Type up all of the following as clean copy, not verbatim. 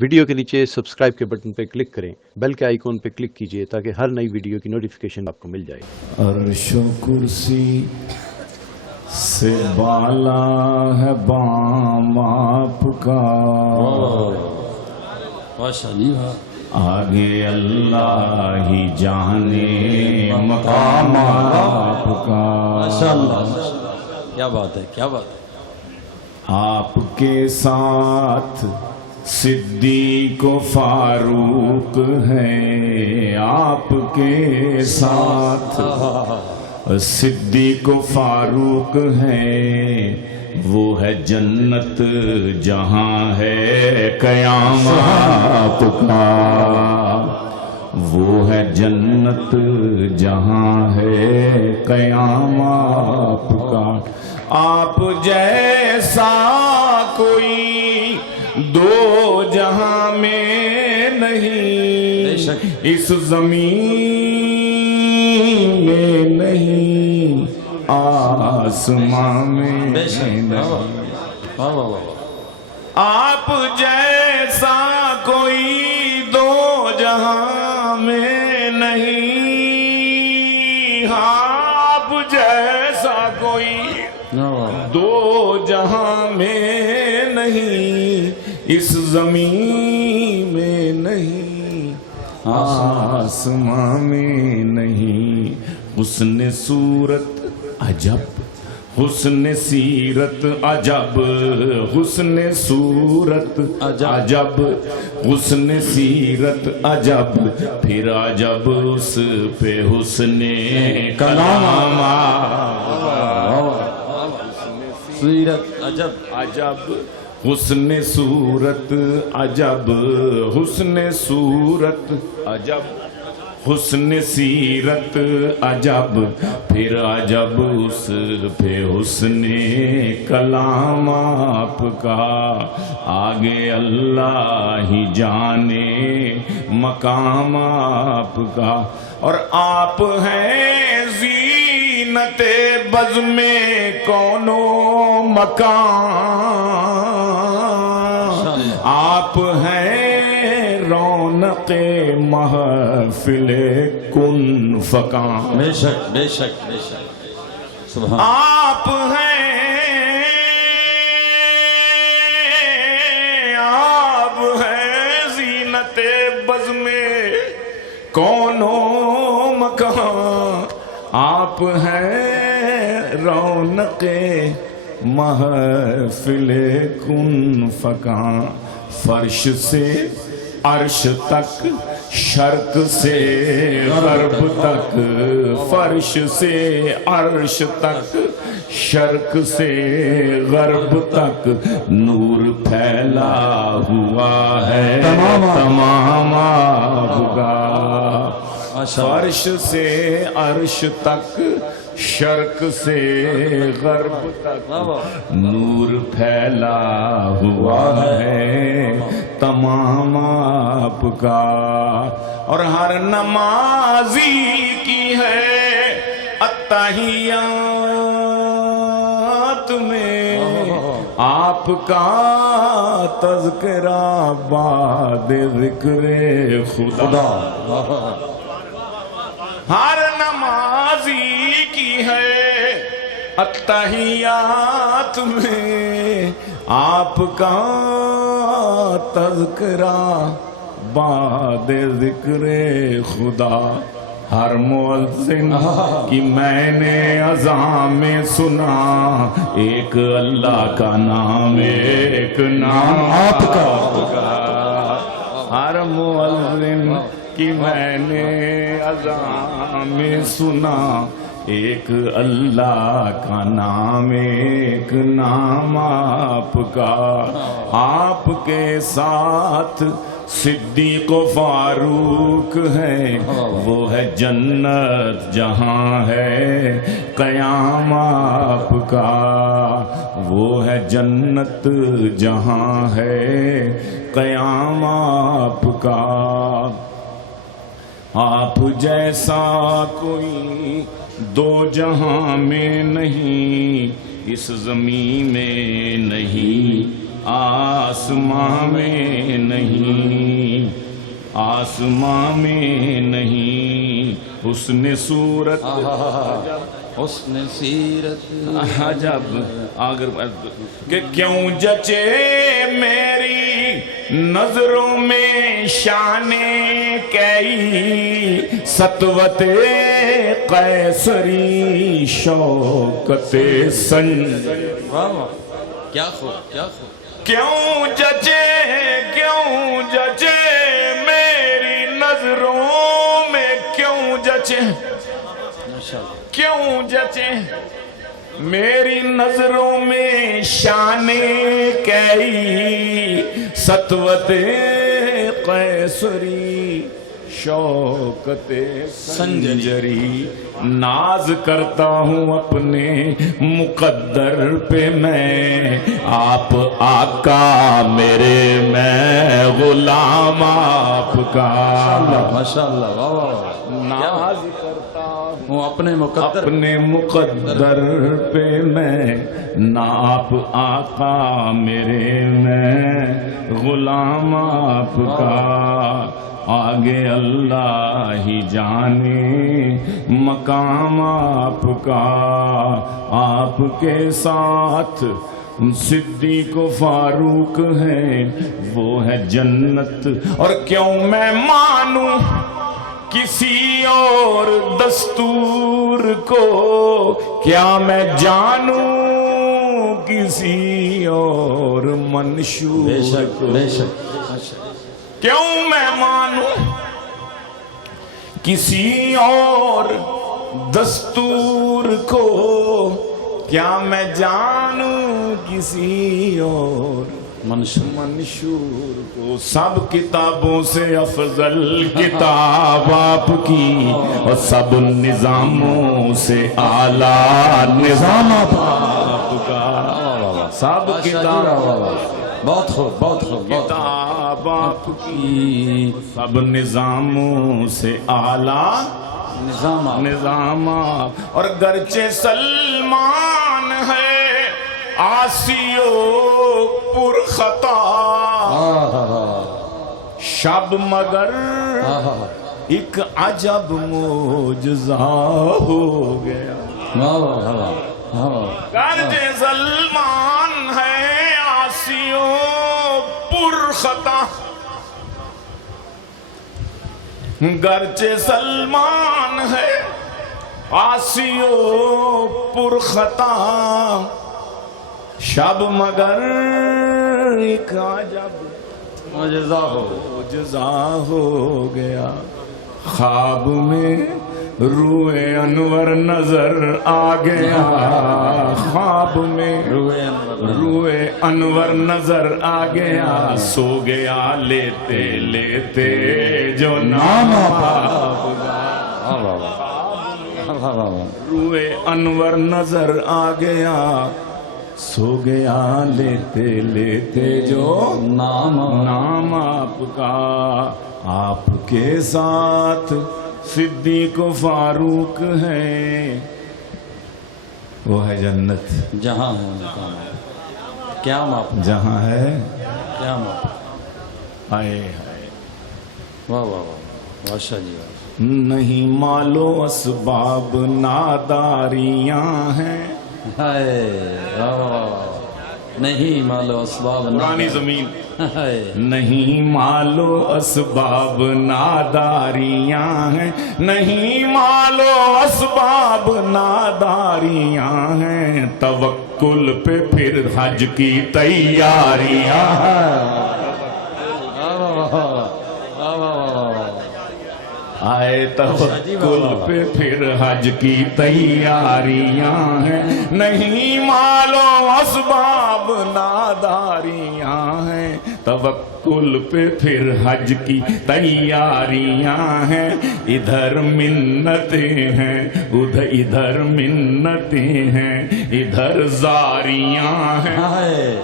Video کے نیچے subscribe کے بٹن پہ کلک کریں، بیل کے آئیکن پہ کلک کیجئے تاکہ ہر نئی ویڈیو کی نوٹیفیکیشن آپ کو مل جائے۔ عرش و کرسی سے بالا ہے بام آپ کا، آگے اللہ ہی جانے مقام آپ کا۔ کیا بات ہے، کیا بات ہے۔ آپ کے ساتھ صدیق و فاروق ہے، آپ کے ساتھ صدیق و فاروق ہے، وہ ہے جنت جہاں ہے قیام آپ کا، وہ ہے جنت جہاں ہے قیام آپ کا۔ آپ جیسا کوئی دو جہاں میں نہیں، اس زمین میں نہیں، آسمان میں نہیں۔ آپ جیسا کوئی دو جہاں میں نہیں، آپ جیسا کوئی دو جہاں میں نہیں، اس زمین میں نہیں، آسمان میں نہیں۔ حسن صورت عجب، حسن سیرت عجب، حسن صورت عجب، حسن سیرت عجب، پھر عجب اس پہ حسن کلام۔ سیرت عجب عجب حسن صورت عجب، حسن صورت عجب، حسن سیرت عجب، پھر عجب اس پہ حسن کلام آپ کا، آگے اللہ ہی جانے مقام آپ کا۔ اور آپ ہیں زینت بزم کون و مکان، آپ ہیں رونق محفل کن فکان۔ بے شک بے شک بے شک، سبحان۔ آپ ہیں، آپ ہیں زینت بزم کون و مکان، آپ ہیں رونق محفل کن فکان۔ فرش سے عرش تک، شرق سے غرب تک، فرش سے عرش تک، شرق سے غرب تک، نور پھیلا ہوا ہے تمام آپ کا۔ فرش سے عرش تک، شرق سے غرب تک، نور پھیلا ہوا ہے تمام آپ کا۔ اور ہر نمازی کی ہے التحیات میں آپ کا تذکرہ بعد ذکر خدا۔ ہر نمازی کی ہے التحیات میں آپ کا تذکرہ بعد ذکر خدا۔ ہر مؤذن کی میں نے اذان میں سنا، ایک اللہ کا نام، ایک نام آپ کا۔ ہر مؤذن کی میں نے اذان میں سنا، ایک اللہ کا نام، ایک نام آپ کا۔ آپ کے ساتھ صدیق و فاروق ہے، وہ ہے جنت جہاں ہے قیام آپ کا، وہ ہے جنت جہاں ہے قیام آپ کا۔ آپ جیسا کوئی دو جہاں میں نہیں، اس زمین میں نہیں، آسماں میں نہیں، آسماں میں نہیں، حسن صورت حسن سیرت عجب اگر کہ کیوں جچے میری نظروں میں شان کئی، سطوت قیصری شوکت سنج، واہ واہ کیا خوب کیا خوب، کیوں جچے میری نظروں میں، کیوں جچے ماشاءاللہ کیوں جچے میری نظروں میں شان کئی، سطوت قیصری شوکت سنجری، ناز کرتا ہوں اپنے مقدر پہ میں، آپ آقا میرے میں غلام آپ کا، ماشاءاللہ واہ واہ واہ، ناز کرتا ہوں اپنے مقدر اپنے مقدر پہ میں، ناپ آقا میرے میں غلام آپ کا، آگے اللہ ہی جانے مقام آپ کا، آپ کے ساتھ صدیق و فاروق ہے وہ ہے جنت، اور کیوں میں مانوں کسی اور دستور کو، کیا میں جانوں کسی اور منشور بے شک کو، بے شک، کیوں میں مانوں کسی اور دستور کو، کیا میں جانوں کسی اور منشور کو، سب کتابوں سے افضل کتاب آپ کی، اور سب نظاموں سے اعلیٰ نظام آپ کا، سب کتاب بہت خوب بہت خوب بہت کتاب آپ کی، کی سب نظاموں سے اعلیٰ نظام، اور گرچہ سلمان ہے آسیو پر خطا، شب مگر ایک عجب معجزہ ہو گیا، گرچہ سلمان ہے آسیو پر خطا، گرچہ سلمان ہے آسیو پر خطا، شب مگر ایک عجب معجزہ ہو گیا، خواب میں روئے انور نظر آ گیا، خواب میں روئے انور نظر آ گیا، سو گیا لیتے لیتے جو نام آپ کا، روئے انور نظر آ گیا، سو گیا لیتے لیتے جو نام آپ کا، آپ کے ساتھ صدیق و فاروق ہے وہ ہے جنت، جہاں ہے کیا ماپ جہاں ہے کیا ماپ، آئے ہائے، واہ واہ واہ ماشاء جی، نہیں مال و اسباب ناداریاں ہیں، نہیں مالو اسباب پرانی زمین، ہائے نہیں مال و اسباب ناداریاں ہیں، نہیں مال و اسباب ناداریاں ہیں، توکل پہ پھر حج کی تیاریاں ہیں، آئے توکل پہ پھر حج کی تیاریاں ہیں، نہیں مال و اسباب ناداریاں ہیں، توکل پہ پھر حج کی تیاریاں ہیں، ادھر منتیں ہیں ادھر منتیں ہیں، ادھر زاریاں ہیں،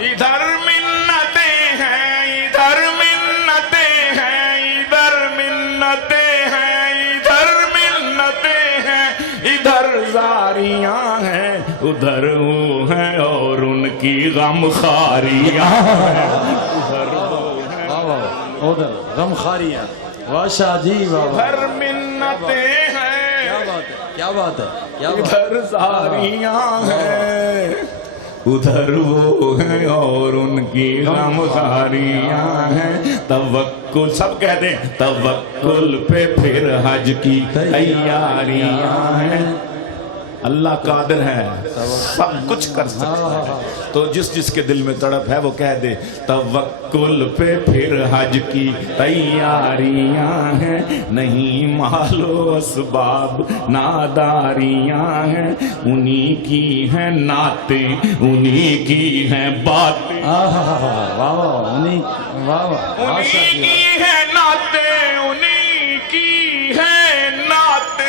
ادھر منتیں ہیں ادھر منتیں ہیں، ادھر منتیں ہیں ادھر منتیں ہیں، ادھر زاریاں ہیں ادھر وہ ہیں اور ان کی غم خاریاں ادھر غم خاریاں واہ شاہ جی واہ واہ ادھر منتیں ہیں کیا بات ہے کیا بات ہے کیا بات ادھر زاریاں ہیں ادھر وہ ہیں اور ان کی غم خاریاں ہیں توکل سب کہتے ہیں توکل پہ پھر حج کی تیاریاں ہیں اللہ قادر ہے سب کچھ کر سکتا ہے تو جس جس کے دل میں تڑپ ہے وہ کہہ دے توکل پہ پھر حج کی تیاریاں ہیں نہیں مال و اسباب ناداریاں ہیں انہی کی ہیں نعتیں انہی کی ہیں باتیں انہی انہی کی ہیں نعتیں انہی کی ہیں نعتیں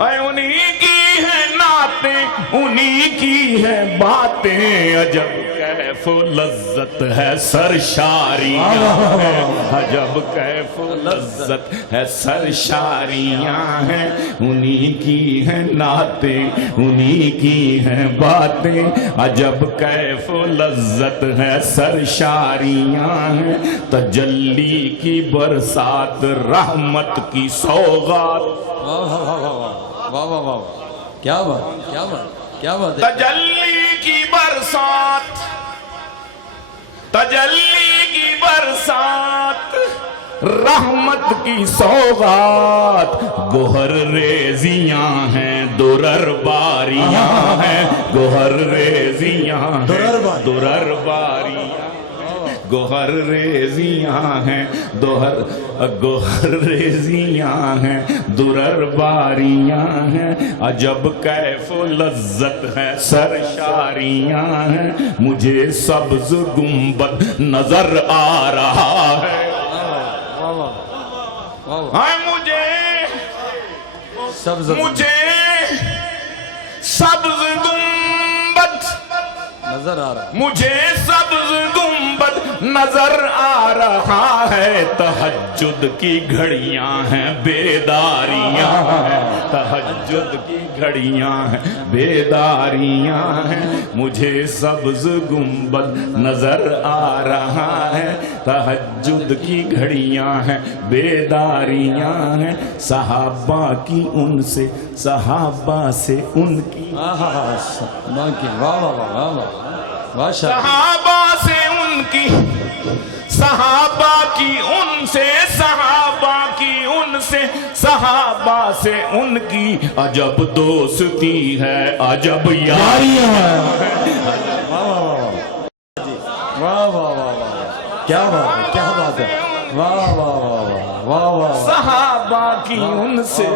اے انہی کی ہے نعتیں انہی کی ہے باتیں عجب کیف و لذت ہے سرشاریاں ہیں عجب کیف و لذت ہے سرشاریاں ہیں انہی کی ہے نعتیں انہی کی ہیں باتیں عجب کیف و لذت ہے سرشاریاں ہیں تجلی کی برسات رحمت کی سوغات واہ واہ واہ کیا بات کیا بات کیا بات ہے تجلی کی برسات تجلی کی برسات رحمت کی سوغات گوہر ریزیاں ہیں درر باریاں ہیں گوہر ریزیاں ہیں درر باریاں گوہر ریزیاں ہیں گوہر ریزیاں ہیں درر باریاں ہیں عجب کیف و لذت ہے سرشاریاں ہیں مجھے سبز گنبد نظر آ رہا ہے مجھے سبز گنبد نظر آ رہا مجھے سبز گنبد نظر آ رہا ہے تہجد کی گھڑیاں ہیں بیداریاں ہیں تہجد کی گھڑیاں ہیں بیداریاں ہیں مجھے سبز گنبد نظر آ رہا ہے تہجد کی گھڑیاں ہیں بیداریاں ہیں صحابہ کی ان سے صحابہ سے ان کی صحابہ سے ان کی صحابہ کی ان سے صحابہ کی ان سے صحابہ سے ان کی عجب دوستی ہے عجب یاریاں واہ واہ واہ کیا بات ہے کیا بات ہے واہ واہ واہ واہ واہ صحابہ کی ان سے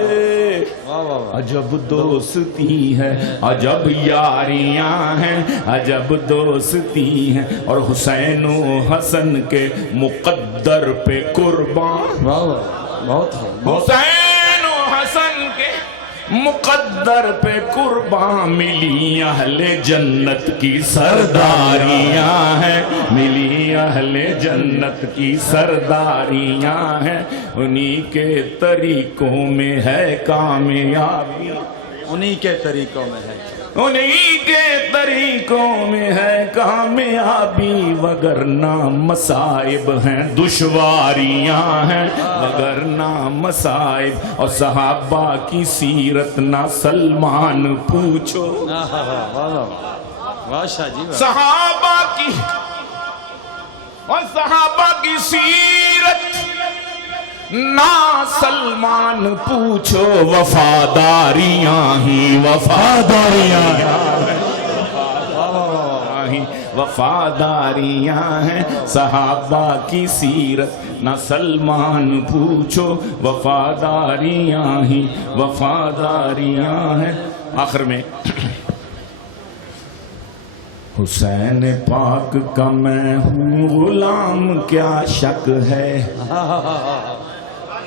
عجب دوستی ہے عجب یاریاں ہیں عجب دوستی ہیں اور حسین و حسن کے مقدر پہ قربان بہت حسین و حسن کے مقدر پہ قربان ملی اہل جنت کی سرداریاں ہیں ملی اہل جنت کی سرداریاں ہیں انہی کے طریقوں میں ہے کامیابی انہی کے طریقوں میں ہے انہی کے طریقوں میں ہے کامیابی وگرنہ مصائب ہیں دشواریاں ہیں وگرنہ مصائب اور صحابہ کی سیرت نہ سلمان پوچھو صحابہ کی اور صحابہ کی سیرت نہ سلمان پوچھو وفاداریاں ہی وفاداریاں ہیں صحابہ کی سیرت نہ سلمان پوچھو وفاداریاں ہی وفاداریاں ہیں آخر میں حسین پاک کا میں ہوں غلام کیا شک ہے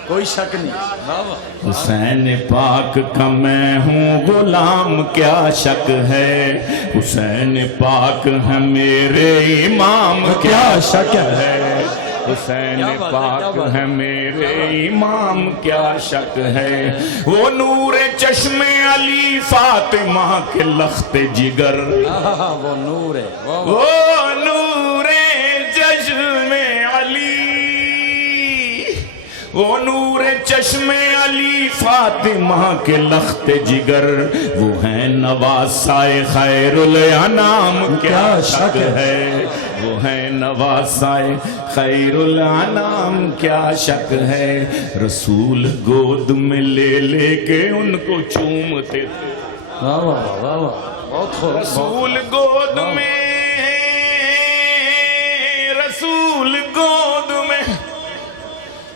کوئی شک نہیں حسین پاک کا میں ہوں غلام کیا شک ہے حسین پاک ہے میرے امام کیا شک ہے حسین پاک ہے میرے امام کیا شک ہے وہ نور چشم علی فاطمہ کے لخت جگر وہ نور ہے وہ نور چشم علی وہ نور چشم علی فاطمہ کے لخت جگر وہ ہیں نواسائے خیر الانام کیا شک ہے وہ ہیں نواسائے خیر الانام کیا شک ہے رسول گود میں لے لے کے ان کو چومتے تھے واہ واہ واہ واہ بہت خوب رسول گود میں رسول گود میں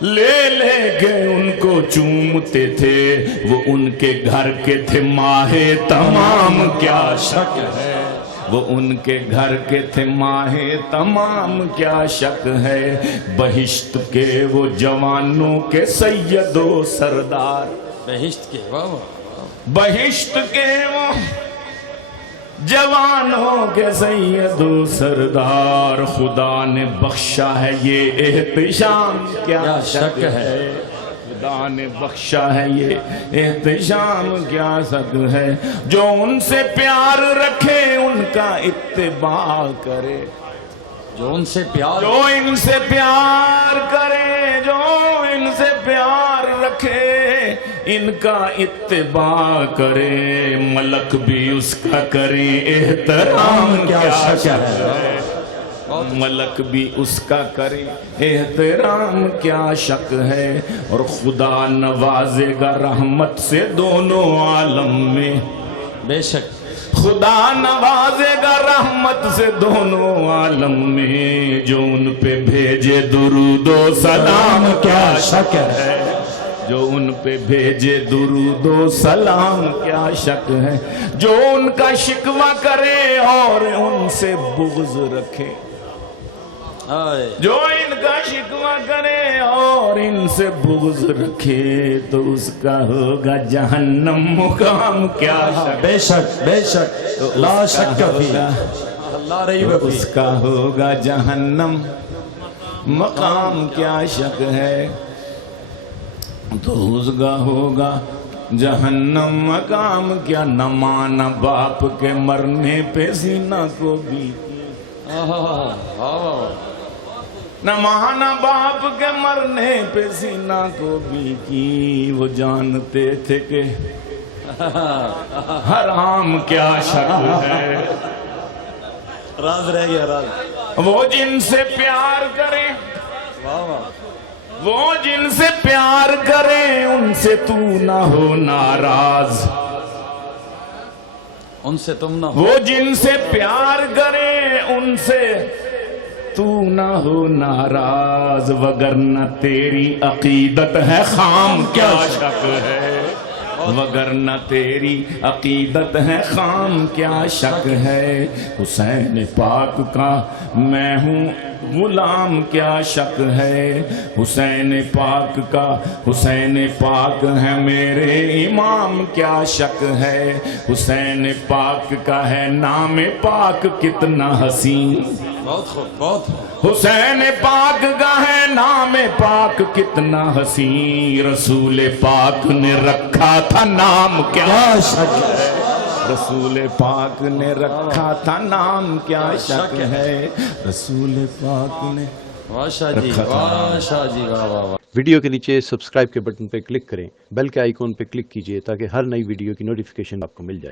لے لے کے ان کو چومتے تھے وہ ان کے گھر کے تھے ماہ تمام کیا شک ہے وہ ان کے گھر کے تھے ماہ تمام کیا شک ہے بہشت کے وہ جوانوں کے سید و سردار بہشت کے واہ واہ بہشت کے وہ جوانوں کے سید و سردار خدا نے بخشا ہے یہ احتشام کیا شک ہے خدا نے بخشا ہے یہ احتشام کیا شک ہے جو ان سے پیار رکھے ان کا اتباع کرے جو ان سے پیار جو ان سے پیار کرے جو ان سے پیار رکھے ان کا اتباع کرے ملک بھی اس کا کرے احترام کیا شک ہے ملک بھی اس کا کرے احترام کیا شک ہے اور خدا نوازے گا رحمت سے دونوں عالم میں بے شک خدا نوازے گا رحمت سے دونوں عالم میں جو ان پہ بھیجے درود و سلام کیا شک ہے جو ان پہ بھیجے درود و سلام کیا شک ہے جو ان کا شکوہ کرے اور ان سے بغض رکھے جو ان کا شکوہ کرے اور ان سے بغض رکھے تو اس کا ہوگا جہنم مقام کیا شک بے شک لا شک فی اللہ ریب فی اس کا ہوگا جہنم مقام کیا شک ہے تو اس کا ہوگا جہنم مقام کیا نہ مانا باپ کے مرنے پہ سینہ کو بھی نہ مانا باپ کے مرنے پہ سینہ کو بھی کی وہ جانتے تھے کہ حرام کیا شک ہے راز رہ گیا راز وہ جن سے پیار کرے واہ واہ وہ جن سے پیار کرے ان سے تو نہ ہو ناراض ان سے تم نہ ہو وہ جن سے پیار کرے ان سے تو نہ ہو ناراض وگرنہ تیری عقیدت ہے خام کیا شک ہے وگرنہ تیری عقیدت ہے خام کیا شک ہے حسین پاک کا میں ہوں غلام کیا شک ہے حسین پاک کا حسین پاک ہے میرے امام کیا شک ہے حسین پاک کا ہے نام پاک کتنا حسین بہت خوب بہت خوب حسین پاک کا ہے نام پاک کتنا حسین رسول پاک نے رکھا تھا نام کیا شک ہے رسول پاک نے رکھا تھا نام کیا شک ہے رسول پاک نے واہ شاہ جی واہ شاہ جی واہ واہ واہ ویڈیو کے نیچے سبسکرائب کے بٹن پہ کلک کریں بیل کے آئیکن پہ کلک کیجئے تاکہ ہر نئی ویڈیو کی نوٹیفیکیشن آپ کو مل جائے